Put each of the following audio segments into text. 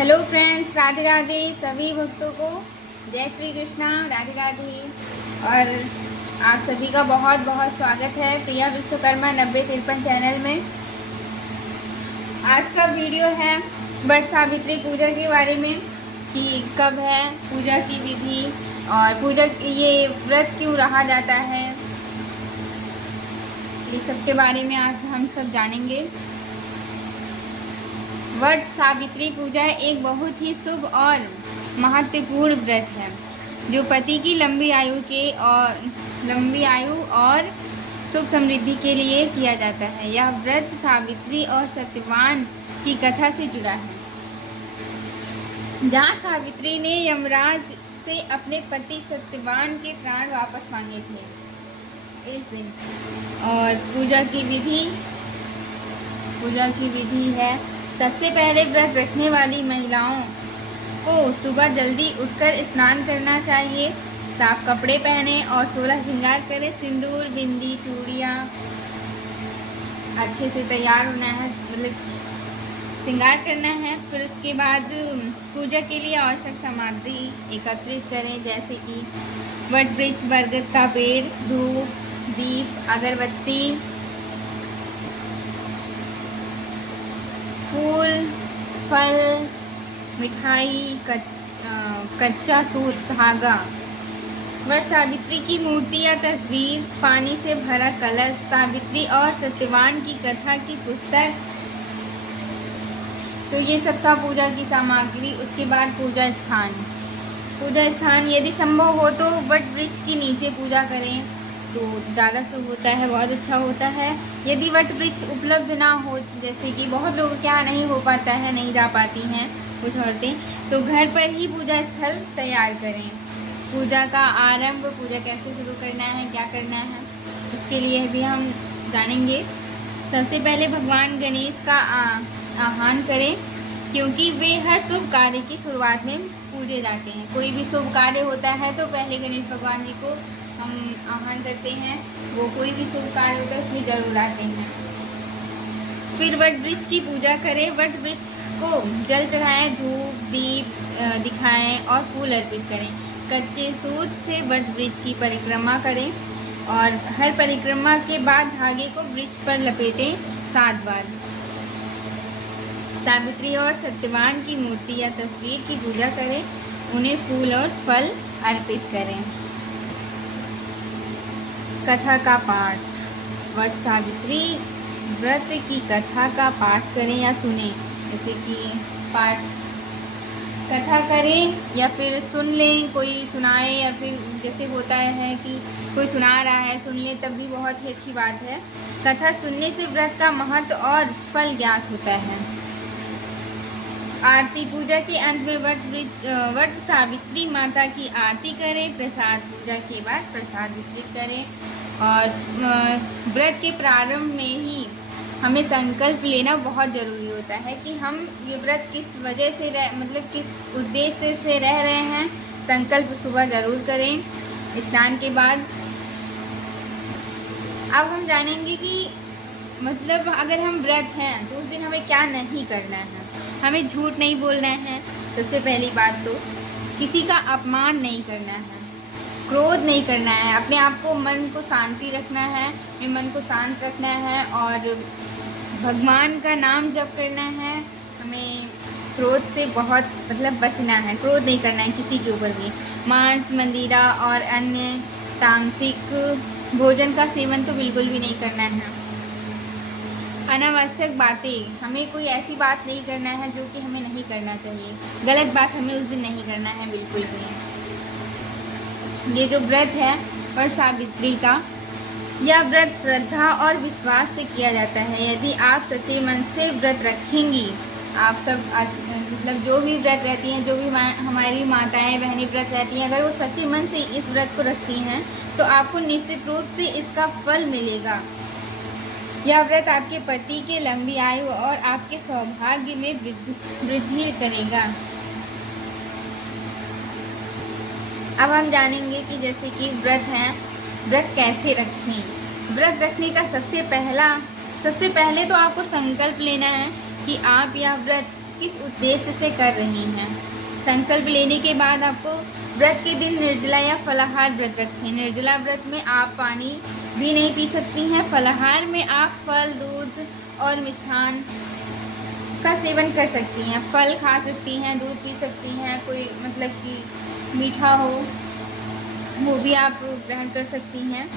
Hello friends, Radhe Radhe सभी भक्तों को। जय श्री कृष्णा, राधे राधे। और आप सभी का बहुत बहुत स्वागत है प्रिया विश्वकर्मा 9053 चैनल में। आज का वीडियो है वट सावित्री पूजा के बारे में कि कब है पूजा की विधि और पूजा ये व्रत क्यों रहा जाता है, ये सब के बारे में आज हम सब जानेंगे। वट सावित्री पूजा एक बहुत ही शुभ और महत्वपूर्ण व्रत है जो पति की लंबी आयु और सुख समृद्धि के लिए किया जाता है। यह व्रत सावित्री और सत्यवान की कथा से जुड़ा है, जहाँ सावित्री ने यमराज से अपने पति सत्यवान के प्राण वापस मांगे थे इस दिन। और पूजा की विधि है, सबसे पहले व्रत रखने वाली महिलाओं को सुबह जल्दी उठकर स्नान करना चाहिए, साफ कपड़े पहने और 16 श्रृंगार करें। सिंदूर, बिंदी, चूड़ियाँ अच्छे से तैयार होना है, मतलब श्रृंगार करना है। फिर उसके बाद पूजा के लिए आवश्यक सामग्री एकत्रित करें, जैसे कि वट वृक्ष, बरगद का पेड़, धूप, दीप, अगरबत्ती, फूल, फल, मिठाई, कच्चा सूत, धागा। वट सावित्री की मूर्ति या तस्वीर, पानी से भरा कलश, सावित्री और सत्यवान की कथा की पुस्तक। तो ये सब था पूजा की सामग्री। उसके बाद पूजा स्थान यदि संभव हो तो वट वृक्ष के नीचे पूजा करें तो ज़्यादा शुभ होता है, बहुत अच्छा होता है। यदि वट वृक्ष उपलब्ध ना हो, जैसे कि बहुत लोगों के यहाँ नहीं हो पाता है, नहीं जा पाती हैं कुछ औरतें, तो घर पर ही पूजा स्थल तैयार करें। पूजा का आरंभ, पूजा कैसे शुरू करना है, क्या करना है, उसके लिए भी हम जानेंगे। सबसे पहले भगवान गणेश का आह्वान करें, क्योंकि वे हर शुभ कार्य की शुरुआत में पूजे जाते हैं। कोई भी शुभ कार्य होता है तो पहले गणेश भगवान जी को हम आह्वान करते हैं, वो कोई भी शुभ कार्य होता है उसमें जरूर आते हैं। फिर वट वृक्ष की पूजा करें, वट वृक्ष को जल चढ़ाएं, धूप दीप दिखाएं और फूल अर्पित करें। कच्चे सूत से वट वृक्ष की परिक्रमा करें और हर परिक्रमा के बाद धागे को वृक्ष पर लपेटें 7 बार। सावित्री और सत्यवान की मूर्ति या तस्वीर की पूजा करें, उन्हें फूल और फल अर्पित करें। कथा का पाठ, वट सावित्री व्रत की कथा का पाठ करें या सुने, जैसे कि कथा करें या फिर सुन लें, कोई सुनाए, या फिर जैसे होता है कि कोई सुना रहा है सुन लें, तब भी बहुत ही अच्छी बात है। कथा सुनने से व्रत का महत्व और फल ज्ञात होता है। आरती, पूजा के अंत में वट सावित्री माता की आरती करें। प्रसाद, पूजा के बाद प्रसाद वितरित करें। और व्रत के प्रारंभ में ही हमें संकल्प लेना बहुत ज़रूरी होता है कि हम ये व्रत किस वजह से किस उद्देश्य से रह रहे हैं। संकल्प सुबह ज़रूर करें स्नान के बाद। अब हम जानेंगे कि मतलब अगर हम व्रत हैं तो उस दिन हमें क्या नहीं करना है। हमें झूठ नहीं बोलना है, सबसे पहली बात तो किसी का अपमान नहीं करना है, क्रोध नहीं करना है, अपने आप को, मन को शांति रखना है, अपने मन को शांत रखना है और भगवान का नाम जप करना है। हमें क्रोध से बहुत बचना है, क्रोध नहीं करना है किसी के ऊपर भी। मांस, मंदिरा और अन्य तामसिक भोजन का सेवन तो बिल्कुल भी नहीं करना है। अनावश्यक बातें, हमें कोई ऐसी बात नहीं करना है जो कि हमें नहीं करना चाहिए। गलत बात हमें उस दिन नहीं करना है बिल्कुल भी। ये जो व्रत है वट सावित्री का, यह व्रत श्रद्धा और विश्वास से किया जाता है। यदि आप सच्चे मन से व्रत रखेंगी, आप सब जो भी व्रत रहती हैं, जो भी हमारी माताएं बहनें व्रत रहती हैं, अगर वो सच्चे मन से इस व्रत को रखती हैं तो आपको निश्चित रूप से इसका फल मिलेगा। यह व्रत आपके पति के लंबी आयु और आपके सौभाग्य में वृद्धि करेगा। अब हम जानेंगे कि जैसे कि व्रत है, व्रत कैसे रखें। व्रत रखने का सबसे पहले तो आपको संकल्प लेना है कि आप यह व्रत किस उद्देश्य से कर रही हैं। संकल्प लेने के बाद आपको व्रत के दिन निर्जला या फलाहार व्रत रखें। निर्जला व्रत में आप पानी भी नहीं पी सकती हैं। फलाहार में आप फल, दूध और मिष्ठान का सेवन कर सकती हैं। फल खा सकती हैं, दूध पी सकती हैं, कोई मतलब कि मीठा हो वो भी आप ग्रहण कर सकती हैं।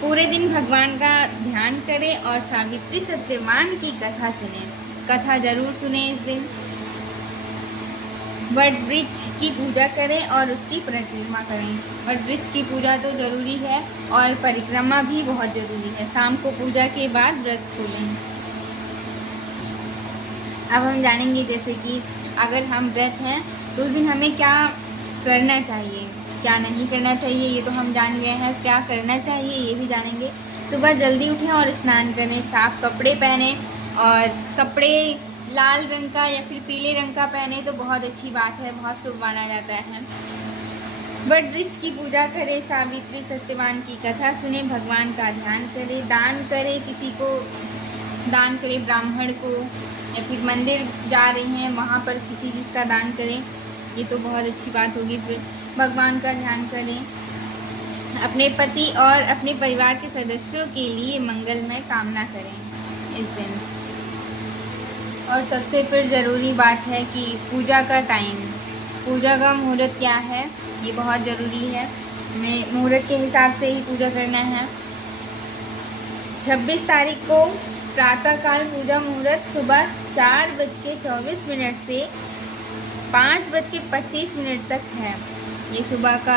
पूरे दिन भगवान का ध्यान करें और सावित्री सत्यवान की कथा सुनें। कथा ज़रूर सुनें इस दिन। वट वृक्ष की पूजा करें और उसकी परिक्रमा करें। वट वृक्ष की पूजा तो ज़रूरी है और परिक्रमा भी बहुत ज़रूरी है। शाम को पूजा के बाद व्रत खोलें। अब हम जानेंगे जैसे कि अगर हम व्रत हैं तो उस दिन हमें क्या करना चाहिए, क्या नहीं करना चाहिए, ये तो हम जान गए हैं। क्या करना चाहिए ये भी जानेंगे। सुबह जल्दी उठें और स्नान करें। साफ़ कपड़े पहनें और कपड़े लाल रंग का या फिर पीले रंग का पहने तो बहुत अच्छी बात है, बहुत शुभ माना जाता है। वट वृक्ष की पूजा करें, सावित्री सत्यवान की कथा सुने, भगवान का ध्यान करें, दान करें, किसी को दान करें, ब्राह्मण को, या फिर मंदिर जा रही हैं वहाँ पर किसी चीज़ का दान करें, ये तो बहुत अच्छी बात होगी। फिर भगवान का ध्यान करें। अपने पति और अपने परिवार के सदस्यों के लिए मंगलमय कामना करें इस दिन। और सबसे फिर ज़रूरी बात है कि पूजा का टाइम, पूजा का मुहूर्त क्या है ये बहुत ज़रूरी है। हमें मुहूर्त के हिसाब से ही पूजा करना है। 26 तारीख को प्रातःकाल पूजा मुहूर्त सुबह 4:24 से 5:25 तक है। ये सुबह का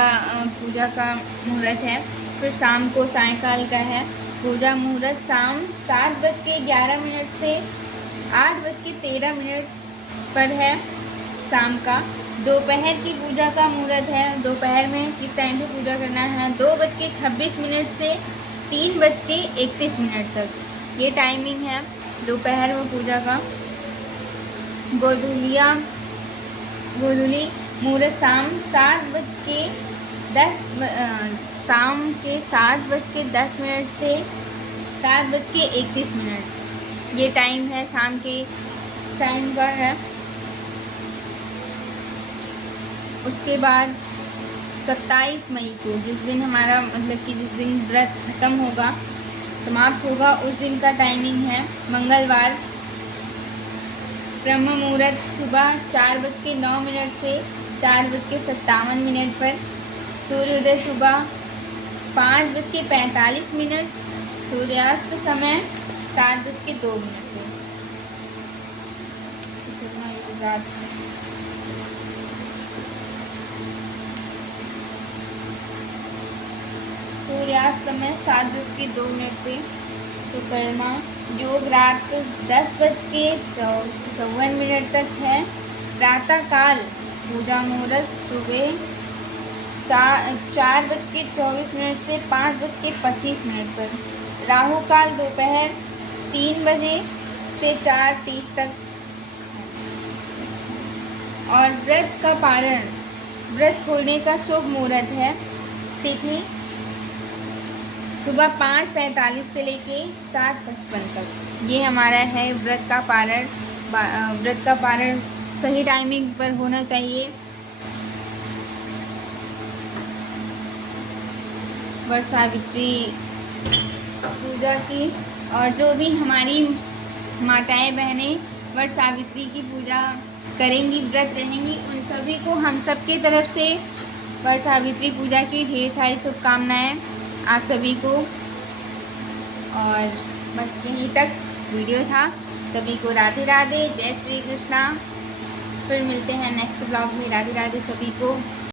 पूजा का मुहूर्त है। फिर शाम को सायंकाल का है पूजा मुहूर्त। शाम 7:11 से 8:13 पर है शाम का। दोपहर की पूजा का मुहूर्त है। दोपहर में किस टाइम पे पूजा करना है? 2:26 से 3:31 तक ये टाइमिंग है दोपहर में पूजा का। गोधूली मुहूर्त शाम 7:10 से 7:31 ये टाइम है, शाम के टाइम का है। उसके बाद 27 मई को जिस दिन हमारा मतलब कि जिस दिन व्रत खत्म होगा, समाप्त होगा, उस दिन का टाइमिंग है मंगलवार। ब्रह्म मुहूर्त सुबह 4:09 से 4:57 पर। सूर्योदय सुबह 5:45। सूर्यास्त समय 7:02 पर। सूर्यास्त समय 7:02 पे। सुकर्मा योग रात 10:54 तक है। प्रातःकाल पूजा मुहूर्त सुबह 4:24 से 5:25 पर। राहु काल दोपहर 3 बजे से 4:30 तक। और व्रत का पारण, व्रत खोलने का शुभ मुहूर्त है। तिथि सुबह 5:45 से लेके 7:55 तक। ये हमारा है व्रत का पारण। व्रत का पारण सही टाइमिंग पर होना चाहिए। वट सावित्री पूजा की और जो भी हमारी माताएं बहनें वट सावित्री की पूजा करेंगी, व्रत रहेंगी, उन सभी को हम सब की तरफ से वट सावित्री पूजा की ढेर सारी शुभकामनाएं आप सभी को। और बस यहीं तक वीडियो था। सभी को राधे राधे, जय श्री कृष्णा। फिर मिलते हैं नेक्स्ट ब्लॉग में। राधे राधे सभी को।